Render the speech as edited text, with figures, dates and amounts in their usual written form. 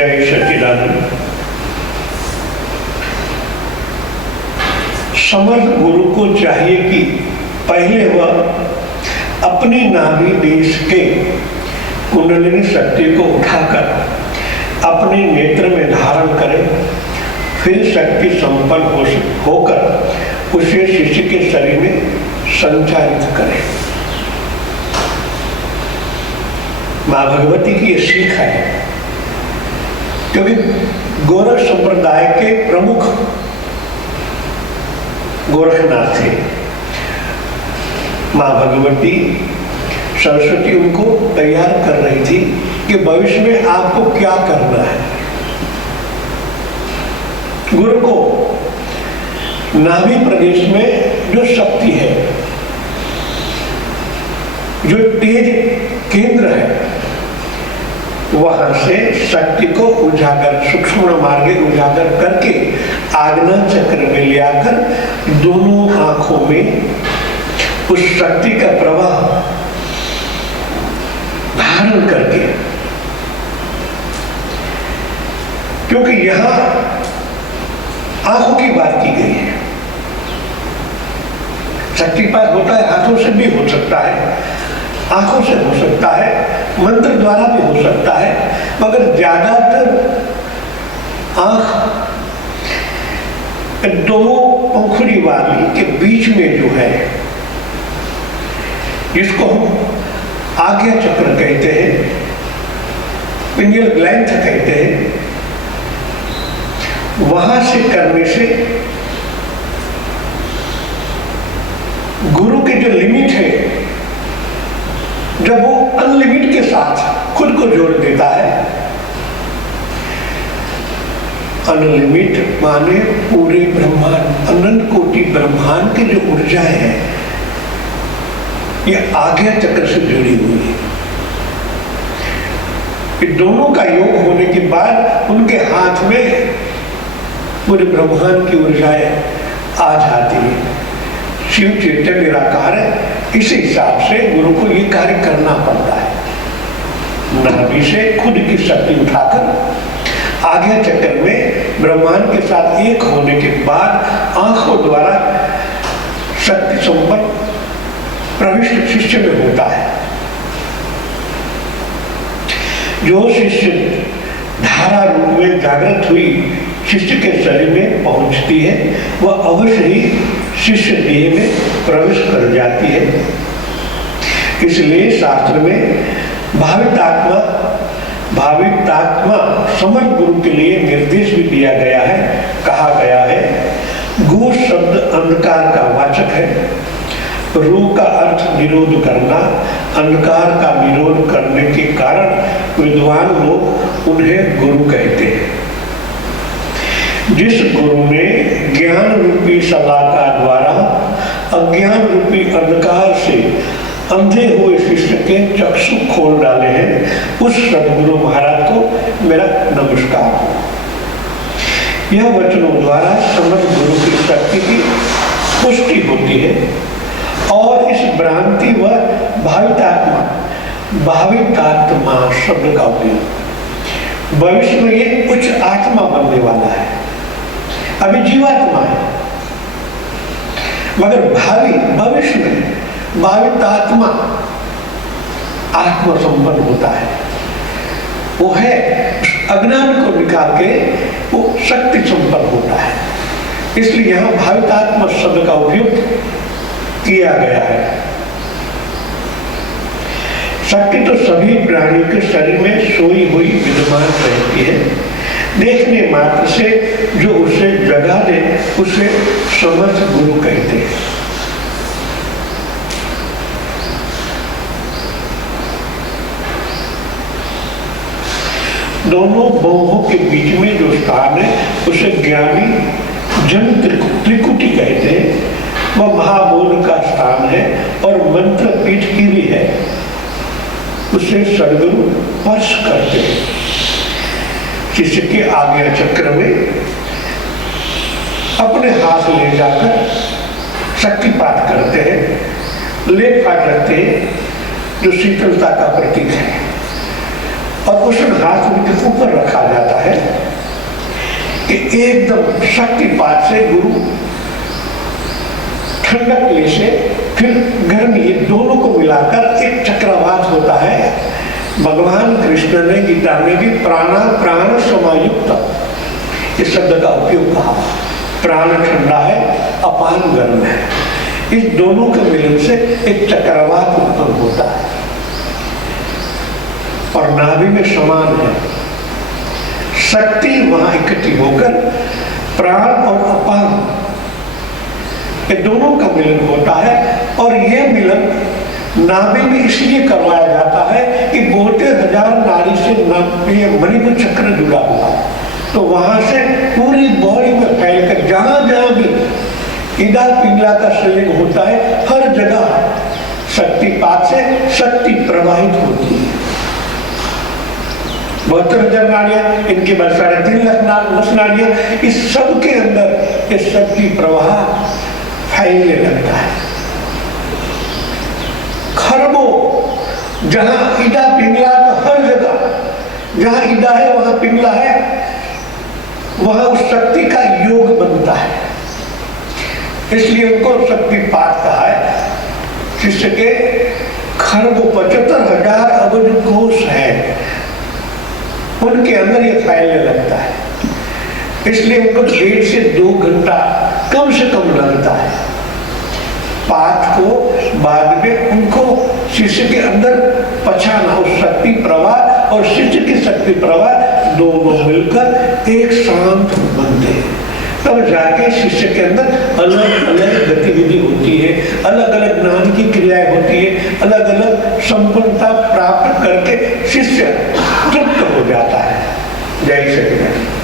जय सच्चिदानंद। समर्थ गुरु को चाहिए कि पहले वह अपनी नाभि देश के कुंडलिनी शक्ति को उठाकर अपने नेत्र में धारण करे, फिर शक्ति संपन्न होकर उसे शिष्य के शरीर में संचारित करे। माँ भगवती की ये सीख है, क्योंकि गोरख संप्रदाय के प्रमुख गोरखनाथ थे। माँ भगवती सरस्वती उनको तैयार कर रही थी कि भविष्य में आपको क्या करना है। गुरु को नाभि प्रदेश में जो शक्ति है, जो तेज केंद्र है, वहां से शक्ति को उजागर, सूक्ष्म मार्ग उजागर करके आज्ञा चक्र में ले आकर दोनों आंखों में उस शक्ति का प्रवाह धारण करके, क्योंकि यहां आंखों की बात की गई है। शक्तिपात होता है, हाथों से भी हो सकता है, आंखों से हो सकता है, मंत्र द्वारा भी हो सकता है, मगर ज्यादातर आंख दोनों पंखुड़ी वाली के बीच में जो है, जिसको हम आज्ञा चक्र कहते हैं, पिनियल ग्लैंड कहते हैं, वहां से करने से गुरु की जो लिमिट है, जब वो अनलिमिट के साथ खुद को जोड़ देता है, अनलिमिट माने पूरे ब्रह्मांड, अनंत कोटि ब्रह्मांड की जो ऊर्जाएं हैं, ये आज्ञा चक्र से जुड़ी हुई है। ये दोनों का योग होने के बाद उनके हाथ में पूरे ब्रह्मांड की ऊर्जाएं आ जाती है। शिव चैतन्य निराकार है, इस हिसाब से गुरु को ये कार्य करना पड़ता है। नाभि से खुद की शक्ति उठाकर आज्ञा चक्र में ब्रह्मांड के साथ एक होने के बाद आंखों द्वारा शक्ति संपन्न प्रविष्ट शिष्य में होता है। जो शिष्य धारा रूप में जागृत हुई शिष्य के शरीर में पहुंचती है, वह अवश्य ही शिष्य देह में प्रवेश कर जाती है। इसलिए शास्त्र में भावितात्मा समर्थ गुरु के लिए निर्देश भी दिया गया है। कहा गया है, गु शब्द अंधकार का वाचक है, रू का अर्थ निरोध करना, अंधकार का निरोध करने के कारण विद्वान लोग उन्हें गुरु कहते हैं। जिस गुरु ने ज्ञान रूपी सलाका द्वारा अज्ञान रूपी अंधकार से अंधे हुए शिष्य के चक्षु खोल डाले हैं, उस सदगुरु महाराज को मेरा नमस्कार। यह वचनों द्वारा समर्थ गुरु की शक्ति की पुष्टि होती है और इस भ्रांति व भावितात्मा शब्द का उपयोग, भविष्य में ये उच्च आत्मा बनने वाला है। अभी जीवात्मा है, मगर भविष्य में भावितात्मा आत्मा संपन्न होता है। वो है अज्ञान को निकाल के वो शक्ति संपन्न होता है। इसलिए यहाँ भावितात्मा शब्द का उपयोग किया गया है। शक्ति तो सभी प्राणियों के शरीर में सोई हुई विद्यमान रहती है। देखने मात्र से जो उसे जगा दे, उसे समर्थ गुरु कहते हैं। दोनों बाहों के बीच में जो स्थान है, उसे ज्ञानी जन त्रिकुटी कहते हैं। वह महाबोध का स्थान है और मंत्र पीठ की भी है। उसे सदगुरु स्पर्श करते हैं। शिष्य के आज्ञा चक्र में अपने हाथ ले जाकर शक्तिपात करते हैं, लेखा करते हैं, जो शीतलता का प्रतीक है, और उस हाथ उनके ऊपर रखा जाता है कि एकदम शक्तिपात से गुरु ठंडक ले से फिर गर्मी, ये दोनों को मिलाकर एक चक्रवात होता है। भगवान कृष्ण ने गीता में भी प्राण समायुक्त इस शब्द का उपयोग कहा। प्राण ठंडा है, अपान गर्म है, इस दोनों के मिलन से एक चक्रवात उत्पन्न होता है और नाभि में समान है। शक्ति वहां इकट्ठी होकर प्राण और अपान ये दोनों का मिलन होता है और यह मिलन नाभि में इसलिए करवाया जाता है कि 72,000 नाड़ी से मणिपुर चक्र जुड़ा हुआ है, तो वहां से पूरी बॉडी में फैलकर जहां जहां भी इडा पिंगला का स्वेलिंग होता है, हर जगह शक्तिपात से शक्ति प्रवाहित होती है। 72,000 नाड़ियां, इनके बाद 3.5 लाख नाड़ियां, इस सब के अंदर इस शक्ति प्रवाह फैलने लगता है। खरबों जहां इडा पिंगला, तो हर जगह जहां इडा है वहां पिंगला है, वहां उस शक्ति का योग बनता है, इसलिए उनको शक्तिपात कहा है। शिष्य के खरबों 75,000 अबज कोष है, उनके अंदर ये फैलने लगता है, इसलिए उनको 1.5 से 2 घंटा कम से कम लगता है। पाठ को बाद में उनको शिष्य के अंदर पछाना, उस शक्ति प्रवाह और शिष्य की शक्ति प्रवाह दोनों मिलकर एक शांत बनते हैं। तब जाके शिष्य के अंदर अलग अलग गतिविधि होती है, अलग अलग ज्ञान की क्रियाएं होती है, अलग अलग संपन्नता प्राप्त करके शिष्य तृप्त हो जाता है। जय श्री कृष्ण।